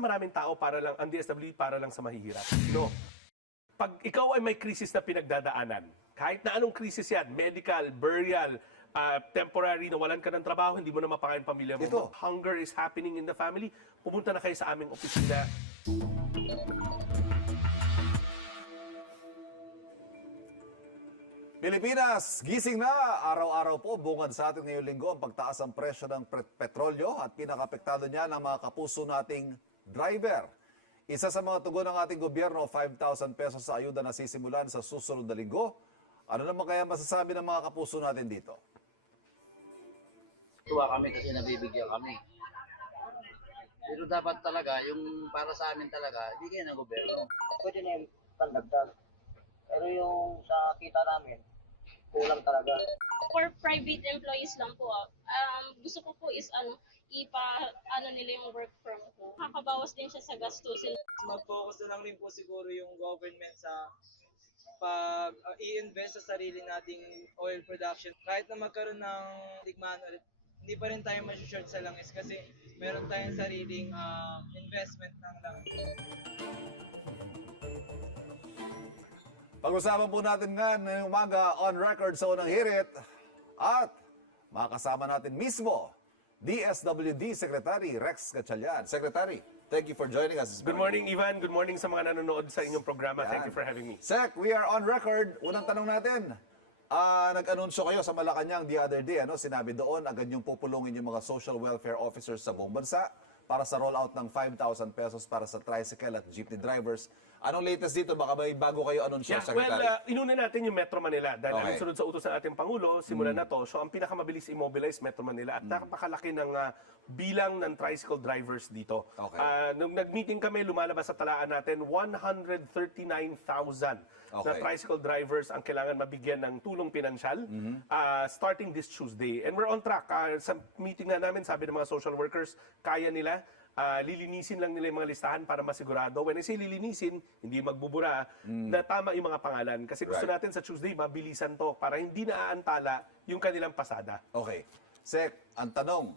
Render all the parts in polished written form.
na maraming tao para lang, ang DSWD para lang sa mahihirap. No. Pag ikaw ay may krisis na pinagdadaanan, kahit na anong krisis yan, medical, burial, temporary, nawalan ka ng trabaho, hindi mo na mapakain pamilya mo. Ito. Hunger is happening in the family, pumunta na kayo sa aming opisina. Pilipinas, gising na! Araw-araw po bungad sa atin ngayong linggo ang pagtaas ng presyo ng petrolyo at pinakapektado niya ng mga kapuso nating driver. Isa sa mga tugon ng ating gobyerno, 5,000 pesos sa ayuda na sisimulan sa susunod na linggo. Ano naman kaya masasabi ng mga kapuso natin dito? Tuwa kami kasi nabibigyan kami. Pero dapat talaga, yung para sa amin talaga, bigyan ng gobyerno. Pwede na yung pandagdag. Pero yung sa kita namin, kulang talaga. For private employees lang po, gusto ko po is nila yung work from home. Kakabawas din siya sa gastusin. Mag-focus na lang rin po siguro yung government sa pag i-invest sa sarili nating oil production. Kahit na magkaroon ng digmaan ulit, hindi pa rin tayo ma-short sa langis kasi meron tayong sariling investment ng langis. Pag-usapan po natin nga ngayong umaga on record sa unang hirit at makasama natin mismo DSWD Secretary Rex Gatchalian. Secretary, thank you for joining us. Good morning, Ivan. Good morning sa mga nanonood sa inyong programa. Yan. Thank you for having me. Sec, we are on record. Unang tanong natin. Nag-anunsyo kayo sa Malacanang the other day. Sinabi doon, agad yung pupulungin yung mga social welfare officers sa buong bansa para sa rollout ng 5,000 pesos para sa tricycle at jeepney drivers. Anong latest dito? Baka may bago kayo anunsyo, Secretary. Inuna natin yung Metro Manila dahil Okay. sunod sa utos ng ating Pangulo, simulan na to. So ang pinakamabilis i-mobilize Metro Manila at napakalaki ng bilang ng tricycle drivers dito. Okay. Nung nag-meeting kami, lumalabas sa talaan natin 139,000 na Okay. tricycle drivers ang kailangan mabigyan ng tulong pinansyal starting this Tuesday. And we're on track. Sa meeting na namin, sabi ng mga social workers, kaya nila. Lilinisin lang nila yung mga listahan para masigurado. When I say lilinisin, hindi magbubura, na tama yung mga pangalan. Kasi gusto Right. natin sa Tuesday, mabilisan to para hindi naaantala yung kanilang pasada. Okay. Sec, ang tanong,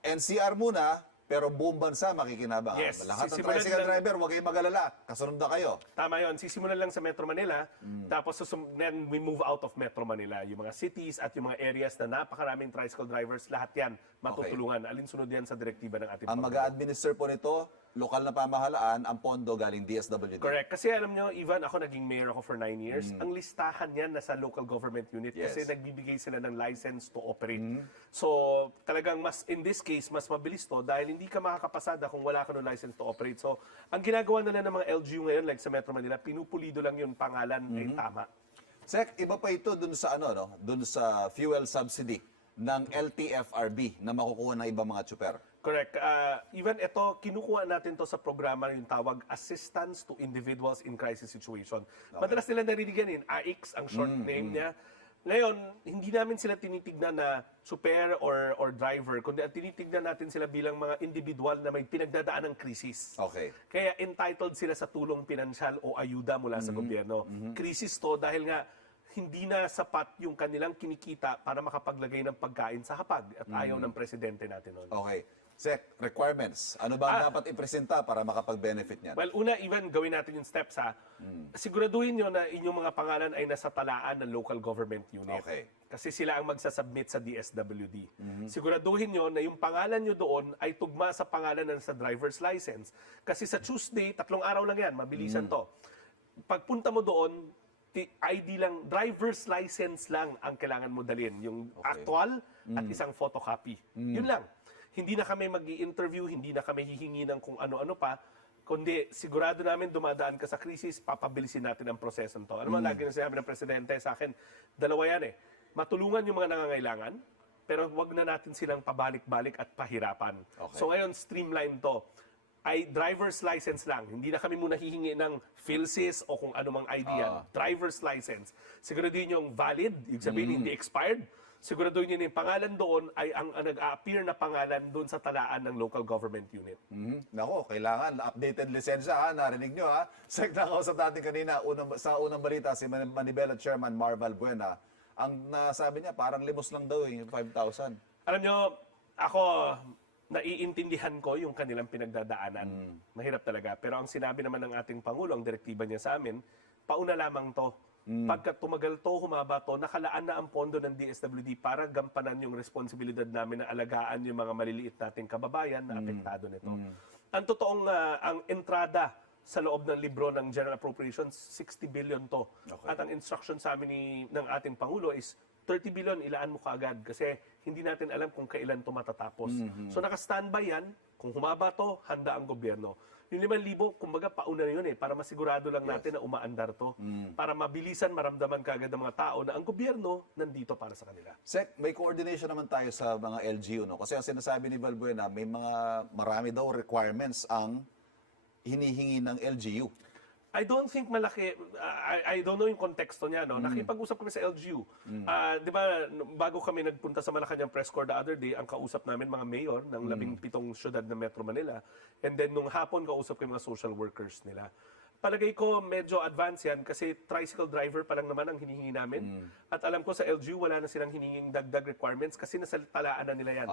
NCR muna, pero buong bansa makikinabang. Yes. Lahat ng Sisimulan tricycle lang- driver, huwag kayong mag-alala. Kasunod na kayo. Tama yon. Sisimulan lang sa Metro Manila, tapos then we move out of Metro Manila. Yung mga cities at yung mga areas na napakaraming tricycle drivers, lahat yan matutulungan. Alinsunod yan sa direktiba ng ating Ang Pangulo. mag-a-administer po nito, lokal na pamahalaan, ang pondo galing DSWD. Correct. Kasi alam nyo, Ivan, ako naging mayor ako for 9 years. Ang listahan yan nasa local government unit Yes. kasi nagbibigay sila ng license to operate. So, talagang in this case, mas mabilis to dahil hindi ka makakapasada kung wala ka ng license to operate. So, ang ginagawa nila ng mga LGU ngayon, like sa Metro Manila, pinupulido lang yung pangalan ay tama. Sec, iba pa ito dun sa dun sa fuel subsidy ng LTFRB na makukuha ng ibang mga tsuper. Correct. Even ito, kinukuha natin to sa programa yung tawag Assistance to Individuals in Crisis Situation. Madalas nila narinig yan, AIX, ang short name niya. Ngayon, hindi namin sila tinitignan na super or driver, kundi tinitignan natin sila bilang mga individual na may pinagdadaan ng krisis. Okay. Kaya entitled sila sa tulong pinansyal o ayuda mula sa gobyerno. Krisis to dahil nga hindi na sapat yung kanilang kinikita para makapaglagay ng pagkain sa hapag at ayaw ng presidente natin noon. Okay. Sec, requirements. Ano ba ang dapat ipresenta para makapag-benefit niyan? Well, una, even gawin natin yung steps, ha. Siguraduhin nyo na inyong mga pangalan ay nasa talaan ng local government unit. Okay. Kasi sila ang magsasubmit sa DSWD. Siguraduhin nyo na yung pangalan nyo doon ay tugma sa pangalan ng sa driver's license. Kasi sa Tuesday, 3 araw lang yan, mabilisan to. Pagpunta mo doon, ID lang, driver's license lang ang kailangan mo dalhin. Yung actual at isang photocopy. Yun lang. Hindi na kami mag-i-interview, hindi na kami hihingi ng kung ano-ano pa, kundi sigurado namin dumadaan ka sa krisis, papabilisin natin ang proseso nito. Ano man lagi na sinabi ng presidente sa akin, dalawa yan matulungan yung mga nangangailangan, pero wag na natin silang pabalik-balik at pahirapan. Okay. So ngayon, streamline to. Ay driver's license lang. Hindi na kami muna hihingi ng PhilSys o kung anumang ID yan. Driver's license. Siguraduhin yung valid, ibig sabihin hindi expired. Siguraduhin nyo na yung pangalan doon ay ang nag-a-appear na pangalan doon sa talaan ng local government unit. Nako, kailangan updated lisensya ha, narinig nyo ha. Sec, nakausap natin kanina, sa unang balita, si Manibela Chairman Marval Buena, ang nasabi niya, parang limos lang daw 5,000. Alam nyo, ako, naiintindihan ko yung kanilang pinagdadaanan. Mahirap talaga. Pero ang sinabi naman ng ating Pangulo, ang direktiba niya sa amin, pauna lamang to. Pagka tumagal to, humaba to, nakalaan na ang pondo ng DSWD para gampanan yung responsibilidad namin na alagaan yung mga maliliit nating kababayan na apektado nito. Ang totoong ang entrada sa loob ng libro ng General Appropriations, 60 billion to. Okay. At ang instruction sa amin ng ating Pangulo is 30 billion ilaan mo kaagad kasi hindi natin alam kung kailan to matatapos. So naka-standby yan. Kung humaba to, handa ang gobyerno. Yung 5,000, kumbaga pauna na yun para masigurado lang natin na umaandar to. Para mabilisan, maramdaman kaagad ng mga tao na ang gobyerno nandito para sa kanila. Sec, may coordination naman tayo sa mga LGU, no? Kasi ang sinasabi ni Balbuena, marami daw requirements ang hinihingi ng LGU. I don't think malaki, I don't know yung konteksto niya, no? Nakipag-usap kami sa LGU. Di ba, bago kami nagpunta sa Malacanang press corps the other day, ang kausap namin mga mayor ng 17 syudad ng Metro Manila. And then nung hapon, kausap ko yung mga social workers nila. Palagay ko medyo advance yan kasi tricycle driver pa lang naman ang hinihingi namin. At alam ko sa LGU, wala na silang hinihinging dagdag requirements kasi nasa talaan na nila yan.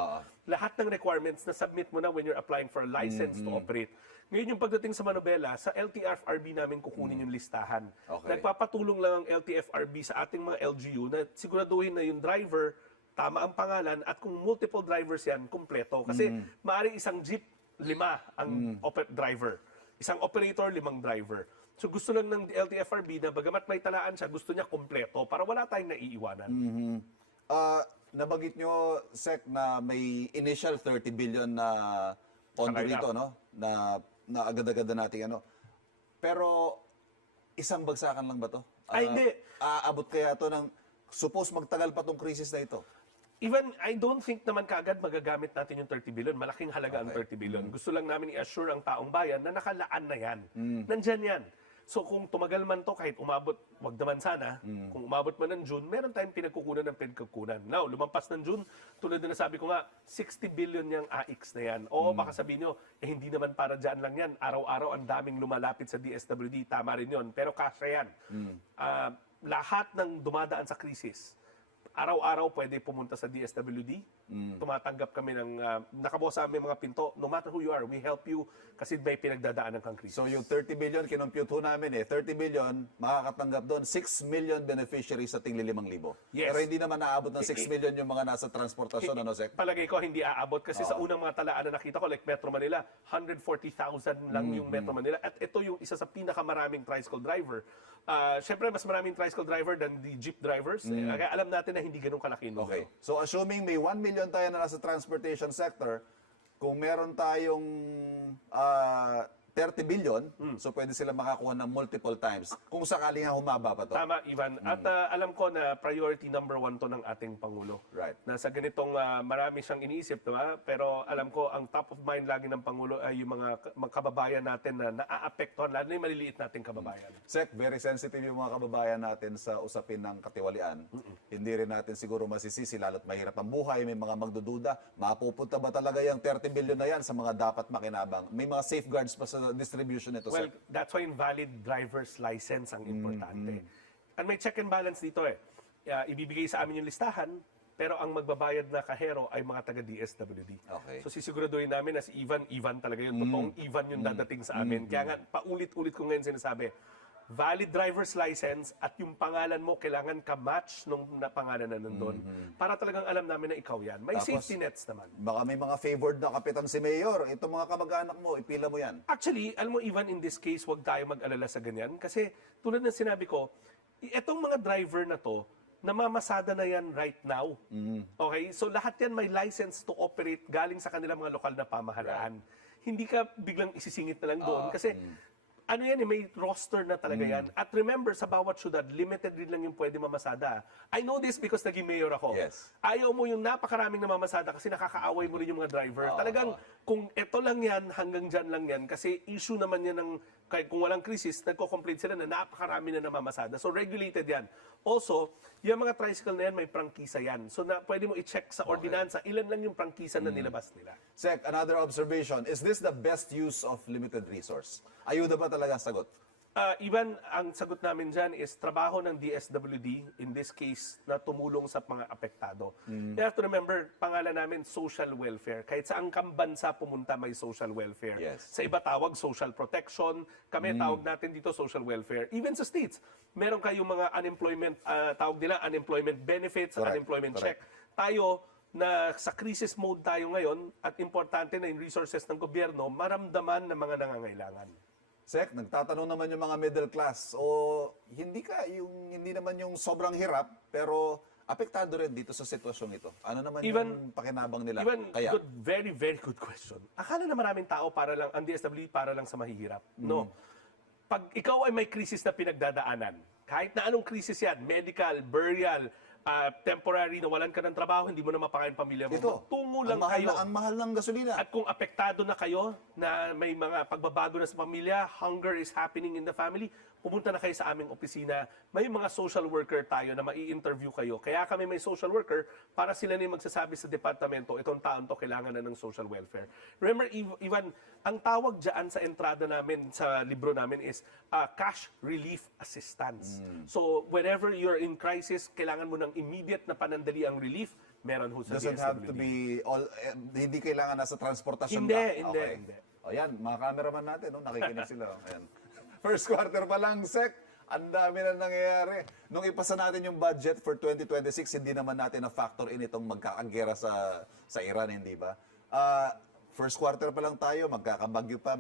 Lahat ng requirements na submit mo na when you're applying for a license to operate. Ngayon yung pagdating sa Manobela, sa LTFRB namin kukunin yung listahan. Okay. Nagpapatulong lang ang LTFRB sa ating mga LGU na siguraduhin na yung driver, tama ang pangalan, at kung multiple drivers yan, kumpleto. Kasi maaaring isang jeep, 5 ang driver. Isang operator, 5 driver. So gusto lang ng LTFRB na bagamat may talaan siya, gusto niya kumpleto para wala tayong naiiwanan. Nabanggit nyo, Sec, na may initial 30 billion na pondo Sakay na. rito, no? Na agad-agad na natin, ano. Pero, isang bagsakan lang ba to? Ay, hindi. Aabot kaya to ng, suppose magtagal pa tong krisis na ito. Even, I don't think naman kaagad magagamit natin yung 30 billion. Malaking halaga ang 30 billion. Gusto lang namin i-assure ang taong bayan na nakalaan na yan. Nandyan yan. So kung tumagal man to, kahit umabot, wag naman sana, kung umabot man ng June, meron tayong pinagkukunan ng pinagkukunan. Now, lumampas ng June, tulad na nasabi ko nga, 60 billion yung AX na yan. Oo, baka sabihin nyo, hindi naman para dyan lang yan. Araw-araw ang daming lumalapit sa DSWD, tama rin yun. Pero kasya yan. Lahat ng dumadaan sa krisis, araw-araw pwede pumunta sa DSWD. Tumatanggap kami ng nakabuo sa aming mga pinto. No matter who you are, we help you kasi may pinagdadaanan kang krisis. So yung 30 billion, kinompute ho namin 30 billion, makakatanggap doon 6 million beneficiaries sa tingli 5,000. Yes. Pero hindi naman naabot ng 6 million yung mga nasa transportasyon, ano, Sec? Palagay ko hindi aabot kasi sa unang mga talaan na nakita ko like Metro Manila, 140,000 lang yung Metro Manila at ito yung isa sa pinakamaraming tricycle driver. Siyempre mas maraming tricycle driver than the jeep drivers. Kaya alam natin na hindi ganun kalaki yung Okay. numero. So assuming may 1 million tayo na nasa transportation sector, kung meron tayong 30 billion, so pwede sila makakuha ng multiple times kung sakaling humaba pa to. Tama, Ivan. At alam ko na priority number 1 to ng ating Pangulo. Right. Na sa ganitong marami siyang iniisip, diba? Pero alam ko, ang top of mind lagi ng Pangulo ay yung mga kababayan natin na naaapektuhan, lalo na yung maliliit nating kababayan. Sec, very sensitive yung mga kababayan natin sa usapin ng katiwalian. Hindi rin natin siguro masisisi, lalo't mahirap ang buhay, may mga magdududa, mapupunta ba talaga yung 30 billion na yan sa mga dapat makinabang? May mga safeguards pa sa distribution nito, Well, Sec. that's why valid driver's license ang importante. And may check and balance dito eh. Ibibigay sa amin yung listahan, pero ang magbabayad na kahero ay mga taga-DSWD. Okay. So sisiguraduhin namin na si Ivan talaga yun. Totoong Ivan yung dadating sa amin. Kaya nga, paulit-ulit ko ngayon sinasabi, valid driver's license at yung pangalan mo, kailangan ka-match nung pangalan na nandun. Para talagang alam namin na ikaw yan. May Tapos, safety nets naman. Baka may mga favored na kapitan si Mayor. Ito mga kamag-anak mo, ipila mo yan. Actually, alam mo, Ivan, in this case, huwag tayo mag-alala sa ganyan. Kasi tulad ng sinabi ko, itong mga driver na to, namamasada na yan right now. Okay? So lahat yan may license to operate galing sa kanilang mga lokal na pamahalaan. Hindi ka biglang isisingit na lang doon. Kasi ano yan, may roster na talaga yan. At remember, sa bawat syudad, limited rin lang yung pwede mamasada. I know this because naging mayor ako. Yes. Ayaw mo yung napakaraming namamasada kasi nakakaaway mo rin yung mga driver. Talagang, kung ito lang yan, hanggang dyan lang yan, kasi issue naman yan ng, kahit kung walang krisis, nagko-complain sila na napakarami na namamasada. So, regulated yan. Also, yung mga tricycle na yan, may prangkisa yan. So, pwede mo i-check sa ordinansa, ilan lang yung prangkisa na nilabas nila. Sec, another observation. Is this the best use of limited resource? Ayuda ba talaga ang sagot? Ivan, ang sagot namin dyan is trabaho ng DSWD, in this case, na tumulong sa mga apektado. You have to remember, pangalan namin, social welfare. Kahit saan kang bansa pumunta, may social welfare. Yes. Sa iba tawag, social protection. Kami tawag natin dito, social welfare. Even sa states, meron kayong mga unemployment, tawag nila, unemployment benefits, Correct. unemployment Correct. check. Tayo, na sa crisis mode tayo ngayon, at importante na yung resources ng gobyerno, maramdaman ng mga nangangailangan. Sek, nagtatanong naman yung mga middle class o hindi naman yung sobrang hirap pero apektado rin dito sa sitwasyong ito. Ano naman yung pakinabang nila? Even Kaya, good, very, very good question. Akala na maraming tao ang DSWD para lang sa mahihirap. No. Pag ikaw ay may krisis na pinagdadaanan, kahit na anong krisis yan, medical, burial, temporary, nawalan ka ng trabaho, hindi mo na mapakain pamilya mo. ito, Tungo lang ang mahal, kayo. ang mahal ng gasolina. At kung apektado na kayo, na may mga pagbabago na sa pamilya, hunger is happening in the family, pumunta na kayo sa aming opisina. May mga social worker tayo na mai-interview kayo. Kaya kami may social worker para sila na yung magsasabi sa departamento, itong taon to kailangan na ng social welfare. Remember, Ivan, ang tawag dyan sa entrada namin, sa libro namin is cash relief assistance. So, whenever you're in crisis, kailangan mo ng immediate na panandaliang relief, meron ho sa Doesn't DSWD. have to be hindi kailangan nasa transportasyon Hindi, ka. hindi, hindi. O yan, mga cameraman natin, no, nakikinig sila. Ayan. First quarter pa lang, Sek, ang dami na nangyayari. Nung ipasa natin yung budget for 2026, hindi naman natin na-factor in itong magkakagera sa Iran, hindi ba? First quarter pa lang tayo, magkakabagyo pa,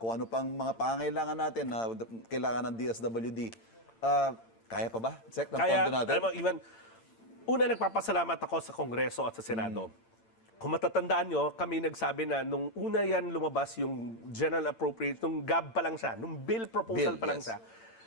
kung ano pang mga pangangailangan natin na kailangan ng DSWD. Kaya pa ba, Sek, ng Kaya, pondo natin? alam mo, Ivan, una nagpapasalamat ako sa Kongreso at sa Senado. Kung matatandaan nyo, kami nagsabi na nung una yan lumabas yung General Appropriate, nung GAB pa lang siya, nung bill proposal Bill, pa lang yes. siya,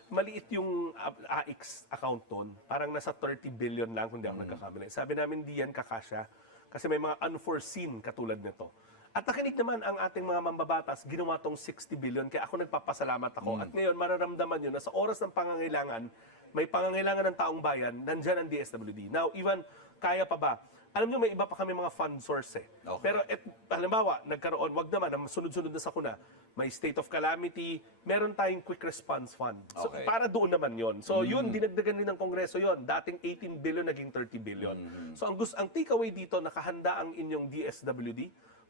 maliit yung AX account doon. Parang nasa 30 billion lang kung di ako nagkakamali. Sabi namin, di yan kakasya kasi may mga unforeseen katulad nito. At nakinig naman ang ating mga mambabatas, ginawa tong 60 billion. Kaya ako nagpapasalamat ako. At ngayon, mararamdaman nyo na sa oras ng pangangailangan, may pangangailangan ng taong bayan, nandyan ang DSWD. Now, Ivan, kaya pa ba? Alam nyo, may iba pa kami mga fund source eh. Okay. Pero halimbawa, nagkaroon, wag naman, sunod-sunod na sa kuna, may state of calamity, meron tayong quick response fund. So, Okay. para doon naman yon. So, yun, dinagdagan din ng Kongreso yon. Dating 18 billion, naging 30 billion. So, ang takeaway dito, nakahanda ang inyong DSWD,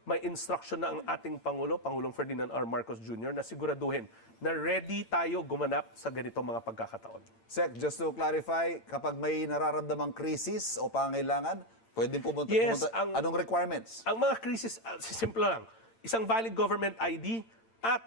may instruction na ang ating Pangulong Ferdinand R. Marcos Jr. na siguraduhin na ready tayo gumanap sa ganitong mga pagkakataon. Sek, just to clarify, kapag may nararamdamang krisis o pangangailangan, pwede pumunta. Yes, Anong requirements? Ang mga krisis, simple lang. Isang valid government ID at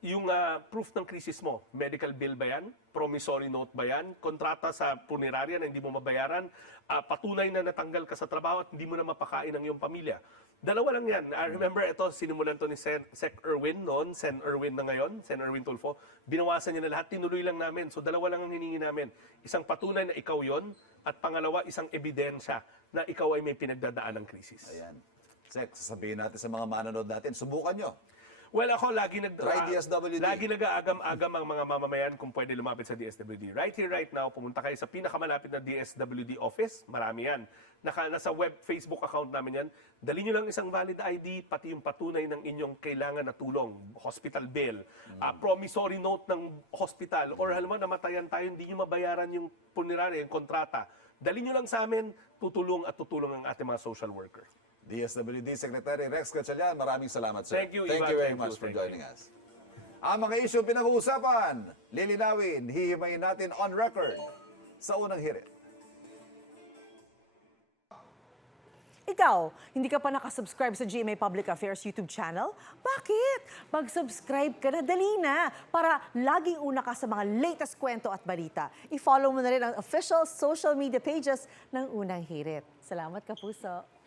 yung proof ng krisis mo. Medical bill ba yan? Promissory note ba yan? Kontrata sa punerarya na hindi mo mabayaran? Patunay na natanggal ka sa trabaho at hindi mo na mapakain ang iyong pamilya. Dalawa lang yan. Remember, ito, sinimulan to ni Sec Erwin noon, Sen Erwin na ngayon, Sen Erwin Tulfo. Binawasan niya na lahat, tinuloy lang namin. So dalawa lang ang hiningi namin. Isang patunay na ikaw yon at pangalawa, isang ebidensya na ikaw ay may pinagdadaan ng krisis. Ayan. Sek, sasabihin natin sa mga manonood natin, subukan nyo. Well, ako lagi Try DSWD. lagi nag-aagam-agam ang mga mamamayan kung pwede lumapit sa DSWD. Right here, right now, pumunta kayo sa pinakamalapit na DSWD office. Marami yan. Nasa web, Facebook account namin yan. Dali nyo lang isang valid ID, pati yung patunay ng inyong kailangan na tulong. Hospital bill, promissory note ng hospital, or halimbawa namatayan tayo, hindi nyo mabayaran yung punerarya, yung kontrata. Dali nyo lang sa amin, tutulong at tutulong ang ating mga social worker. DSWD Secretary Rex Gatchalian, maraming salamat, sir. Thank you, Thank Ivan. you very Thank much you. for Thank joining you. us. Ang mga issue pinag-uusapan, lilinawin, hihimayin natin on record sa unang hirit. Ikaw, hindi ka pa nakasubscribe sa GMA Public Affairs YouTube channel? Bakit? Mag-subscribe ka na, dali na, para laging una ka sa mga latest kwento at balita. I-follow mo na rin ang official social media pages ng Unang Hirit. Salamat, Kapuso.